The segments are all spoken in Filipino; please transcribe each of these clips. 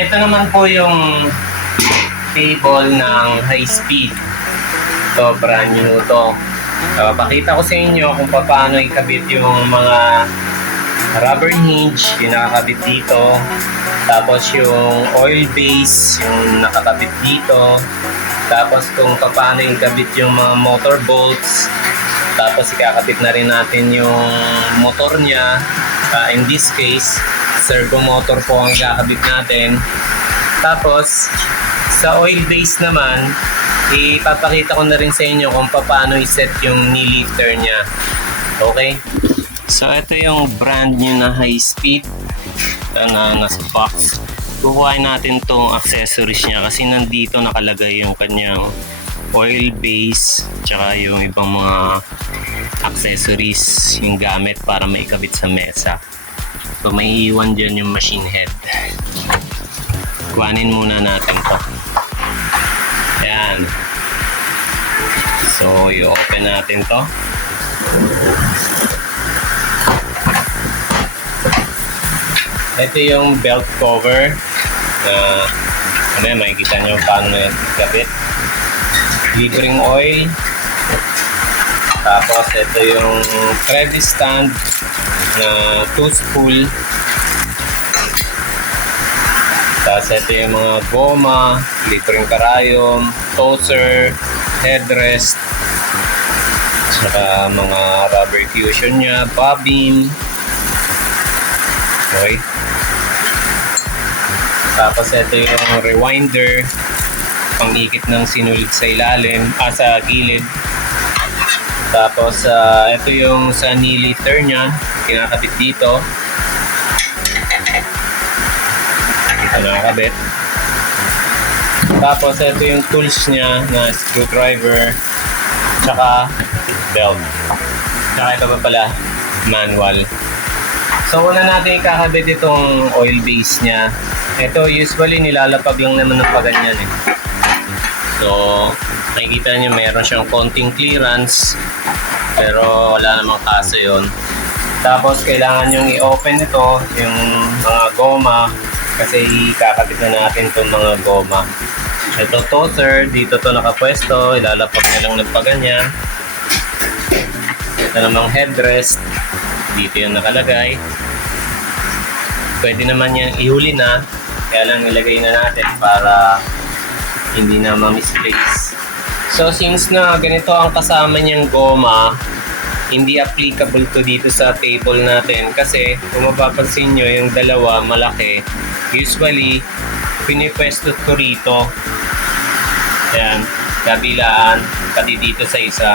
Ito naman po yung table ng high speed. Ito, brand new to. Pakita ko sa inyo kung paano ikabit yung mga rubber hinge, yung nakakabit dito. Tapos yung oil base, yung nakakabit dito. Tapos kung paano ikabit yung mga motor bolts. Tapos ikakabit na rin natin yung motor niya. In this case, servo motor po ang ikakabit natin. Tapos sa oil base naman, ipapakita ko na rin sa inyo kung paano i-set yung knee lifter niya. Okay? So ito yung brand new na high speed na nasa box. Kukuhain natin tong accessories niya kasi nandito nakalagay yung kanyang oil base tsaka yung ibang mga accessories yung gamit para maikabit sa mesa. So may iwan dyan yung machine head. Kuhanin muna natin to. Ayan. So i-open natin to. Ito yung belt cover na makikita nyo paano ikabit. Libreng oil. Tapos ito yung thread stand na 2 spool. Tapos ito yung mga goma, libreng karayom, toser, headrest, saka mga rubber fusion nya, bobbin. Okay. Tapos ito yung rewinder, pangikit ng sinulid sa ilalim, sa gilid. Tapos ito yung sa knee lifter nya, kinakabit dito. Nakakabit. Tapos ito yung tools nya na screwdriver, tsaka belt. Tsaka ito pa pala, manual. So una natin ikakabit itong oil base nya. Ito usually nilalapag lang naman ng paganyan eh. So nakikita nyo meron siyang konting clearance pero wala namang kaso yun. Tapos kailangan nyo i-open ito yung mga goma kasi ikakabit na natin itong mga goma. Ito toser, dito to nakapwesto, ilalapag na lang ng paganyan. Ito namang headrest, dito yung nakalagay. Pwede naman yan ihuli na, kaya lang ilagay na natin para hindi na ma-misplace. So since na ganito ang kasama niyang goma, hindi applicable to dito sa table natin kasi kung mapapansin nyo yung dalawa malaki, usually pinipwesto to rito. Ayan, kabilaan, pati dito sa isa,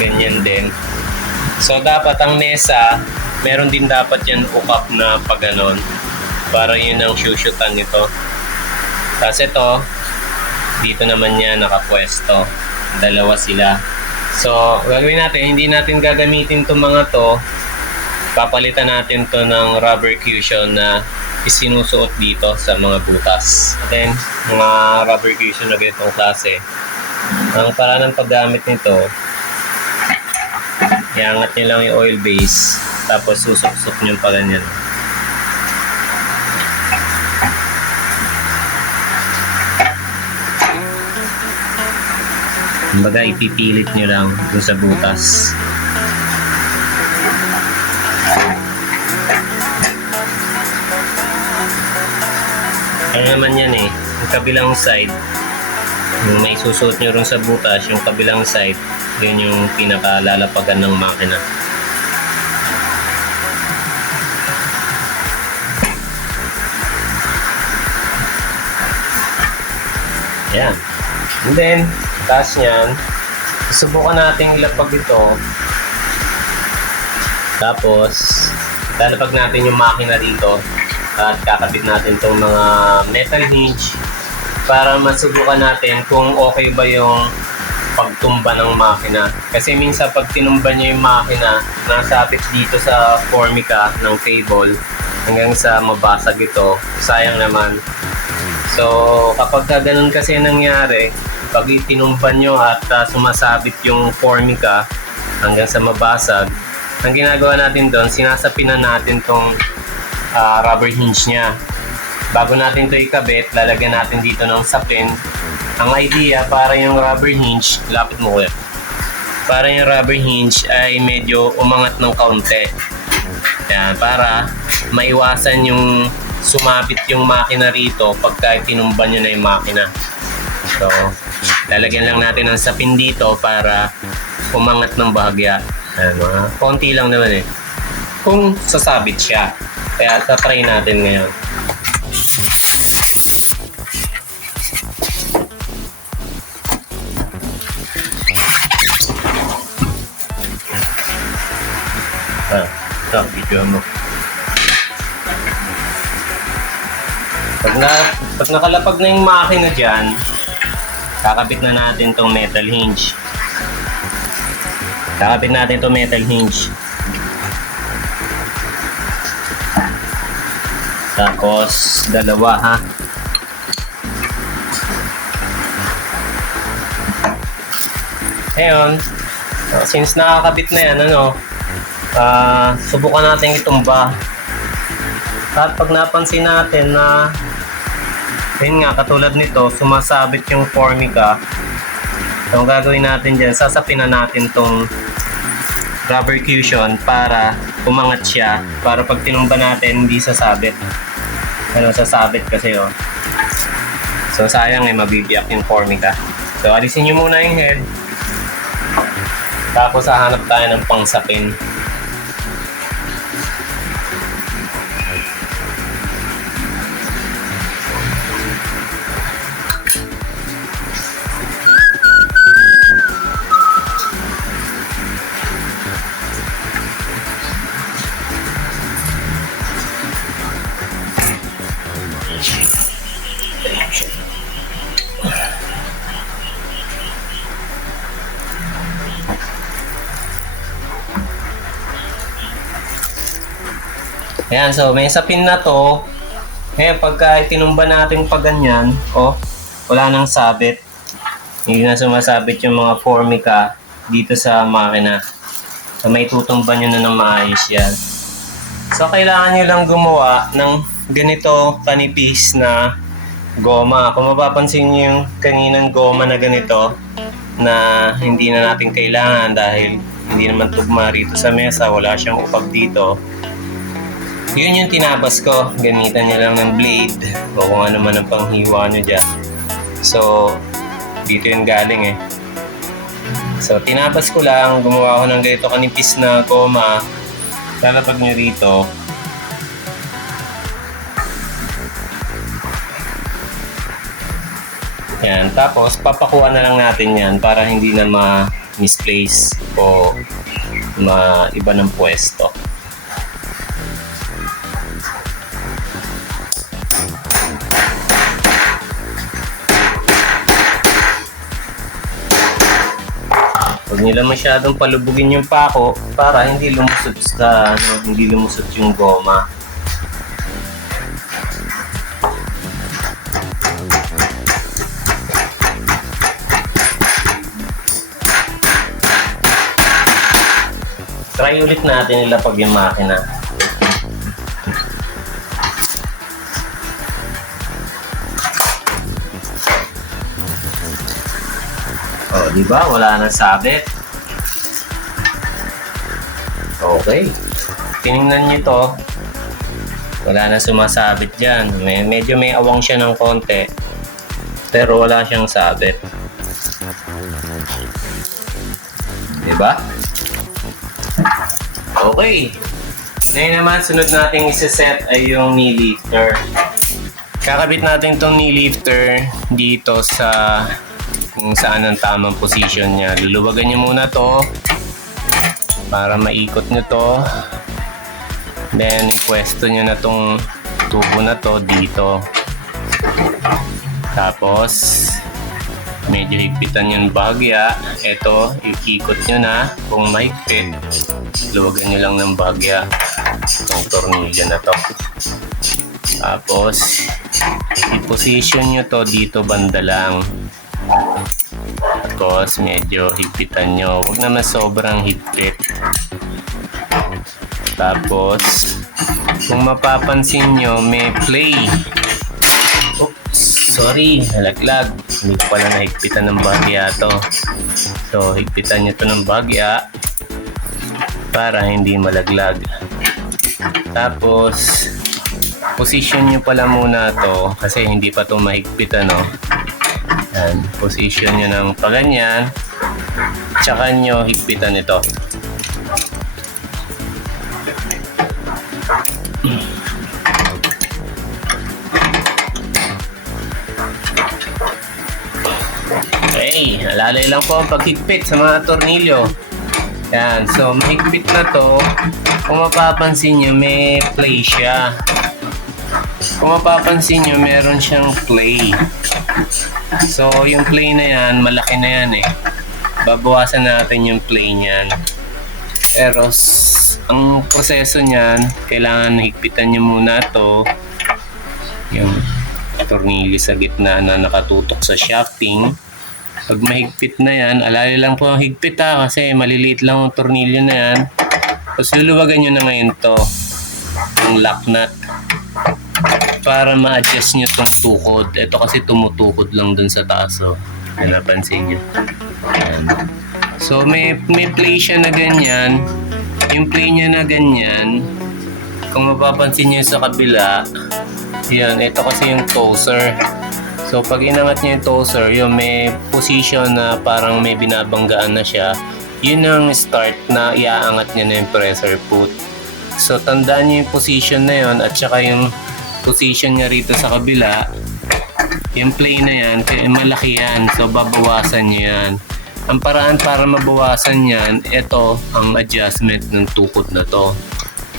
ganyan din. So dapat ang mesa, meron din dapat yan hook-up na pag ganon, para yun ang shoot-shootan nito. Tapos ito, dito naman yan nakapwesto, dalawa sila. So gagawin natin, hindi natin gagamitin itong mga to, papalitan natin to ng rubber cushion na isinusuot dito sa mga butas. Then mga rubber cushion na ganitong klase, ang paraan ng paggamit nito, iangat nyo lang yung oil base tapos susok-sok nyo pa ganyan. Kumbaga ipipilit nyo lang dun sa butas. Ano naman yan eh, yung kabilang side, yung may susuot nyo rin sa butas, yung kabilang side, yun yung pinakalalapagan ng makina. Ayan. And then, taas nyan, subukan natin ilapag ito. Tapos, lalapag natin yung makina dito at kakabit natin itong mga metal hinge para masubukan natin kung okay ba yung pagtumba ng makina. Kasi minsan pag tinumba nyo yung makina, nasabit dito sa formica ng table hanggang sa mabasag ito, sayang naman. So kapag ganun kasi nangyari, pag itinumba nyo at sumasabit yung formica hanggang sa mabasag, ang ginagawa natin doon, sinasapin na natin tong rubber hinge nya. bago natin ito ikabit, lalagyan natin dito ng sapin. Ang idea, para yung rubber hinge, lapit mo kuya, para yung rubber hinge ay medyo umangat ng kaunti. Yan, para maiwasan yung sumapit yung makina rito pagka tinumba nyo na yung makina. So, lalagyan lang natin ng sapin dito para umangat ng bahagya. Ano, konti lang naman eh. Kung sasabit siya. Kaya tatry natin ngayon. Ito, video mo. Pag nakalapag na yung makina dyan, kakabit na natin tong metal hinge. Kakabit natin tong metal hinge. Tapos, dalawa ha. Ngayon, since nakakabit na yan, subukan natin itumba. At pag napansin natin na yun nga, katulad nito, sumasabit yung formica, so ang gagawin natin dyan, sasapin na natin tong rubber cushion para umangat siya, para pag tinumba natin hindi sasabit. Sasabit kasi so sayang mabibiyak yung formica. So alisin nyo muna yung head, tapos hahanap tayo ng pangsapin. Ayan, so may sapin na to. Ngayon, pagka tinumba natin pa ganyan, wala nang sabit. Hindi na sumasabit yung mga formica dito sa makina. So may tutumba nyo na ng maayos yan. So kailangan nyo lang gumawa ng ganito kanipis na goma. Kung mapapansin nyo yung kaninang goma na ganito, na hindi na natin kailangan dahil hindi naman tugma rito sa mesa, wala siyang upag dito. Yun yung tinabas ko. Gamitan nyo lang ng blade o kung ano man ang panghiwa nyo dyan. So, dito yung galing So, tinabas ko lang. Gumawa ko ng ganito kanipis na goma. Lalapag nyo rito. Yan. Tapos, papakuha na lang natin yan para hindi na ma-misplace o ma-iba ng pwesto. Huwag nila masyadong palubugin yung pako para hindi lumusot hindi lumusot yung goma. Try ulit natin ilapag yung makina. Di ba? Wala nang sabit. Okay. Tinignan nyo to. Wala na sumasabit dyan. Medyo may awang siya ng konti. Pero wala siyang sabit. Di ba? Okay. Ngayon naman, sunod nating isa-set ay yung knee lifter. Kakabit natin itong knee lifter dito sa kung saan ang tamang position niya. Luluwagan niyo muna to para maikot niyo to. Then, ipwesto niyo na tong tubo na to dito. Tapos, medyo higpitan yung bahagya. Ito, ikikot niyo na. Kung mahigpit, luwagan niyo lang ng bahagya. Itong tornilyo na to. Tapos, i-position niyo to dito banda lang. Tapos medyo higpitan nyo. Huwag naman sobrang higpit. Tapos kung mapapansin nyo, may play sorry, nalaglag. Hindi ko pala nahigpitan ng bagya to. So, higpitan nyo to ng bagya para hindi malaglag. Tapos, position nyo pala muna to kasi hindi pa to mahigpitan, no? Yan, position nyo ng paganyan. Tsaka nyo higpitan ito. Okay, alalay lang po ang paghigpit sa mga tornilyo. Yan, so mahigpit na to. Kung mapapansin nyo, may play siya. Kung mapapansin nyo, meron siyang play. So, yung play na yan, malaki na yan eh. Babawasan natin yung play niyan. Pero, ang proseso niyan, kailangan higpitan nyo muna to. Yung tornilyo sa gitna na nakatutok sa shafting. Pag mahigpit na yan, alala lang po ang higpit ha, kasi maliliit lang ang tornilyo na yan. Tapos luluwagan nyo na ngayon to, yung lock nut, para ma-adjust nyo tong tukod. Ito kasi tumutukod lang dun sa taas. So, napansin nyo. Ayan. So may play siya na ganyan. Yung play niya na ganyan, kung mapapansin nyo sa kabila, yan, ito kasi yung toser. So, pag inangat niya yung toser, yung may position na parang may binabanggaan na siya, yun ang start na iaangat niya na yung pressure foot. So, tandaan niyo yung position na yun at saka yung position niya rito sa kabila, yung play na yan, malaki yan. So, babawasan niyo yan. Ang paraan para mabawasan yan, ito ang adjustment ng tukod na to.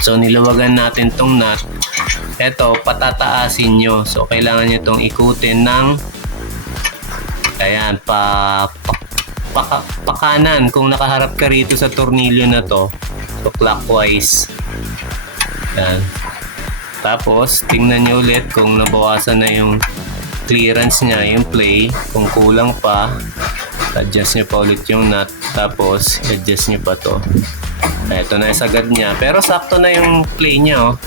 So, nilawagan natin tong nut. Ito, patataasin nyo. So, kailangan nyo itong ikutin ng ayan, pakanan. Kung nakaharap ka rito sa tornilyo na to, so clockwise. Ayan. Tapos, tingnan nyo ulit kung nabawasan na yung clearance niya, yung play. Kung kulang pa, adjust nyo pa ulit yung nut. Tapos, adjust nyo pa to. Ito na yung sagad niya. Pero sakto na yung play niya, oh.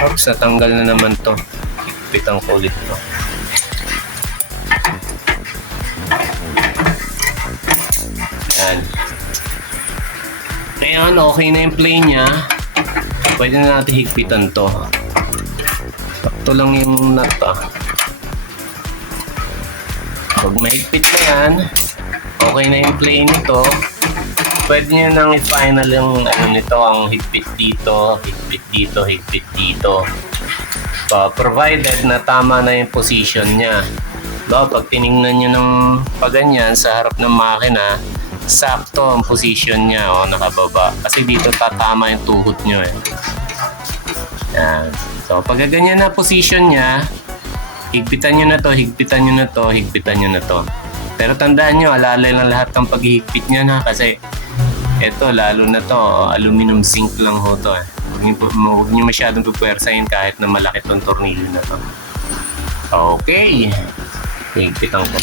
Oops, natanggal na naman to. Higpitan ko ulit to. Yan. Ngayon, okay na yung play niya. Pwede na natin higpitan to. Sakto lang yung nut, ah. Pag mahigpit na yan, okay na yung play nito. Pwede nyo nang i-final yung ano nito, ang higpit dito, higpit dito, higpit dito. Provided na tama na yung position niya. Pag tinignan nyo ng paganyan sa harap ng makina, sakto ang position niya, nakababa. Kasi dito tatama yung tuhod nyo eh. Yan. So pag ganyan na position niya, higpitan nyo na to, higpitan nyo na to, higpitan nyo na to. Pero tandaan nyo, alalay lang lahat ng paghihigpit niya na kasi ito, lalo na to, aluminum zinc lang ho to eh. Huwag nyo masyadong pupwersahin kahit na malaki tong tornilyo na to. Okay. Higpitan ko.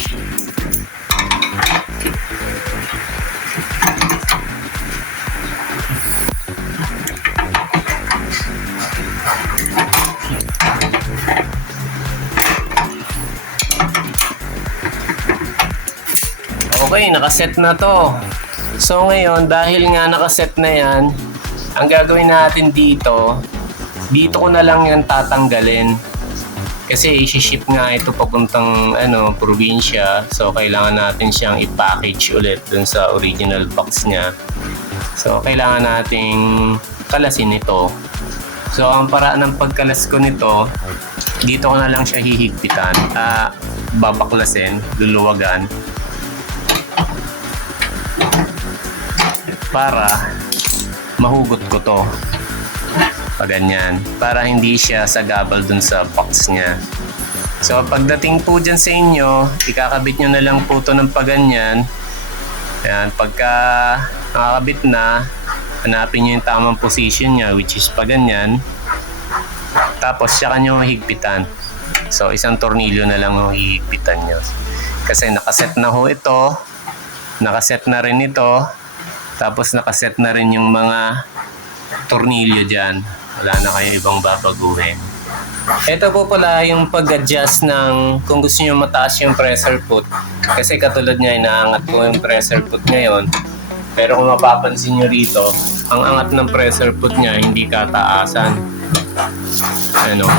Okay, nakaset na to. So ngayon, dahil nga nakaset na yan, ang gagawin natin dito ko na lang yan tatanggalin. Kasi i-ship nga ito papuntang probinsya. So kailangan natin siyang i-package ulit dun sa original box niya. So kailangan nating kalasin ito. So ang paraan ng pagkalas ko nito, dito ko na lang siya hihigpitan. Babaklasin, luluwagan. Para mahugot ko to paganyan, para hindi siya sagabal dun sa box niya. So pagdating po dyan sa inyo, ikakabit nyo na lang po to ng paganyan. Ayan, pagka nakakabit na, hanapin nyo yung tamang position niya, which is paganyan. Tapos saka nyo higpitan. So isang tornilyo na lang ang hihigpitan nyo, kasi nakaset na ho ito, nakaset na rin ito. Tapos nakaset na rin yung mga tornilyo dyan. Wala na kayo ibang babaguhin. Ito po pala yung pag-adjust ng kung gusto nyo mataas yung pressure foot. Kasi katulad niya, inaangat ko yung pressure foot ngayon. Pero kung mapapansin nyo rito, ang angat ng pressure foot niya hindi kataasan. Ano?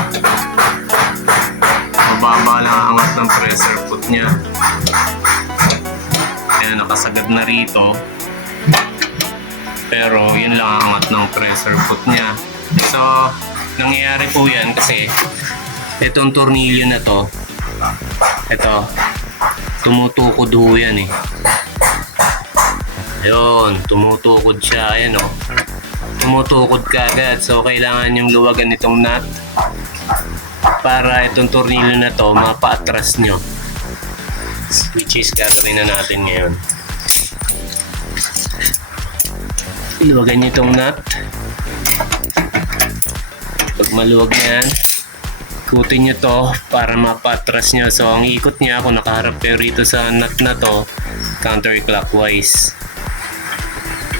Mababa lang ang angat ng pressure foot niya. Kaya nakasagad na rito. Pero yun lang ang angat ng pressure foot niya. So, nangyayari po yan kasi itong tornilyo na to, ito, tumutukod ho yan eh. Ayun, tumutukod siya. Ayan o. Tumutukod ka agad. So, kailangan yung luwagan itong nut para itong tornilyo na to mapa-atras nyo. Which is gagawin na natin ngayon. Iluwagan nyo itong nut. Pag maluwag na yan, ikutin nyo to para mapa-atras nyo. So, ang ikot niya, kung nakaharap kayo rito sa nut na to, counterclockwise.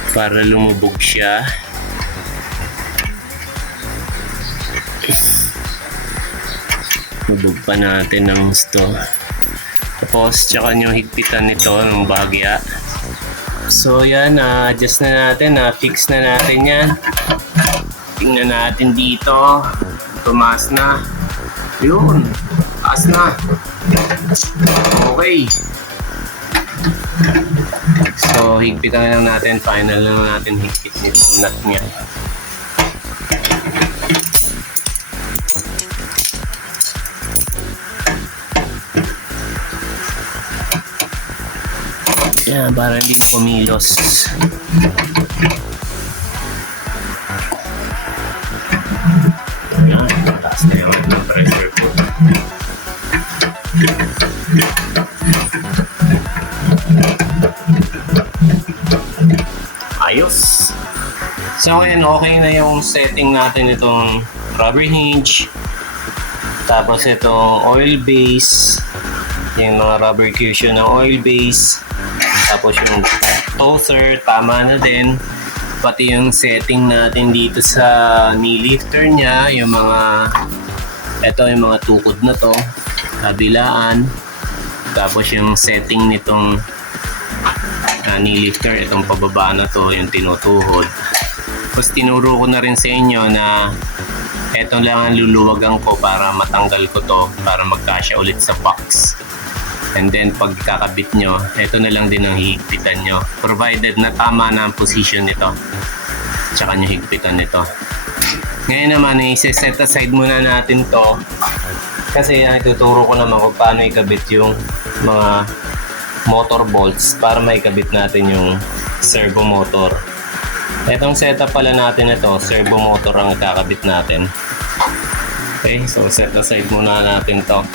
Para lumubog siya. Lubog pa natin ng gusto. Tapos, tsaka nyo higpitan nito ng bahagya. So, yan. Adjust na natin. Fix na natin yan. Tingnan natin dito. Tumaas na. Yun. Taas na. Okay. So, higpitan na lang natin. Final na lang natin higpit nitong nut niya. Yan, para hindi pumilos. Yan, taas na yung pressure foot. Ayos. So ngayon, okay na yung setting natin itong rubber hinge. Tapos itong oil base. Yung mga rubber cushion ng oil base. Tapos yung toaster, tama na din. Pati yung setting natin dito sa knee lifter niya, yung yung mga tukod na to, kabilaan. Tapos yung setting nitong knee lifter, itong pababa na to, yung tinutuhod. Tapos tinuro ko na rin sa inyo na eto lang ang luluwagan ko para matanggal ko to, para magkasya ulit sa box. And then pag kakabit nyo, ito na lang din ang hihigpitan nyo. Provided na tama na ang position nito. Tsaka nyo higpitan nito. Ngayon naman, i-set aside muna natin to. Kasi ituturo ko naman kung paano ikabit yung mga motor bolts para maikabit natin yung servo motor. Itong setup pala natin ito, servo motor ang kakabit natin. Okay, so set aside muna natin to.